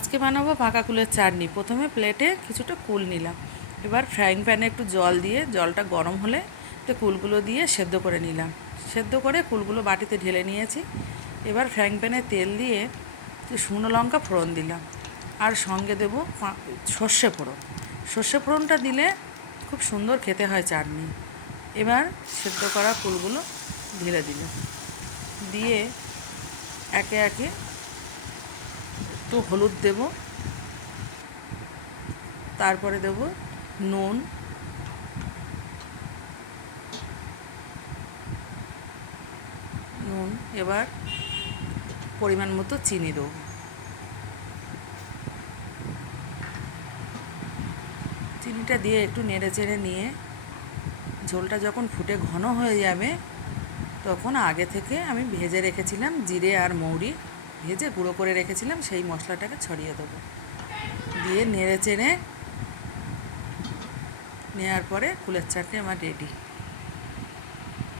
আজকে বানাবো পাকা কুলের চাটনি। প্রথমে প্লেটে কিছুটা কুল নিলাম। এবার ফ্রাইং প্যানে একটু জল দিয়ে, জলটা গরম হলে তো কুলগুলো দিয়ে সেদ্ধ করে নিলাম। সেদ্ধ করে কুলগুলো বাটিতে ঢেলে নিয়েছি। এবার ফ্রাইং প্যানে তেল দিয়ে একটু শুকনো লঙ্কা ফোড়ন দিলাম, আর সঙ্গে দেবো সর্ষে ফোড়ন। সর্ষে ফোড়নটা দিলে খুব সুন্দর খেতে হয় চাটনি। এবার সেদ্ধ করা কুলগুলো ঢেলে দিলাম, দিয়ে একে একে একটু হলুদ দেব, তারপরে দেব নুন, এবার পরিমাণ মতো চিনি দেবো। চিনিটা দিয়ে একটু নেড়ে চেড়ে নিয়ে ঝোলটা যখন ফুটে ঘন হয়ে যাবে, তখন আগে থেকে আমি ভেজে রেখেছিলাম জিরে আর মৌরি, ভেজে গুঁড়ো করে রেখেছিলাম, সেই মশলাটাকে ছড়িয়ে দেবো। দিয়ে নেড়ে চেড়ে নেওয়ার পরে কুলের চাটনি আমার রেডি।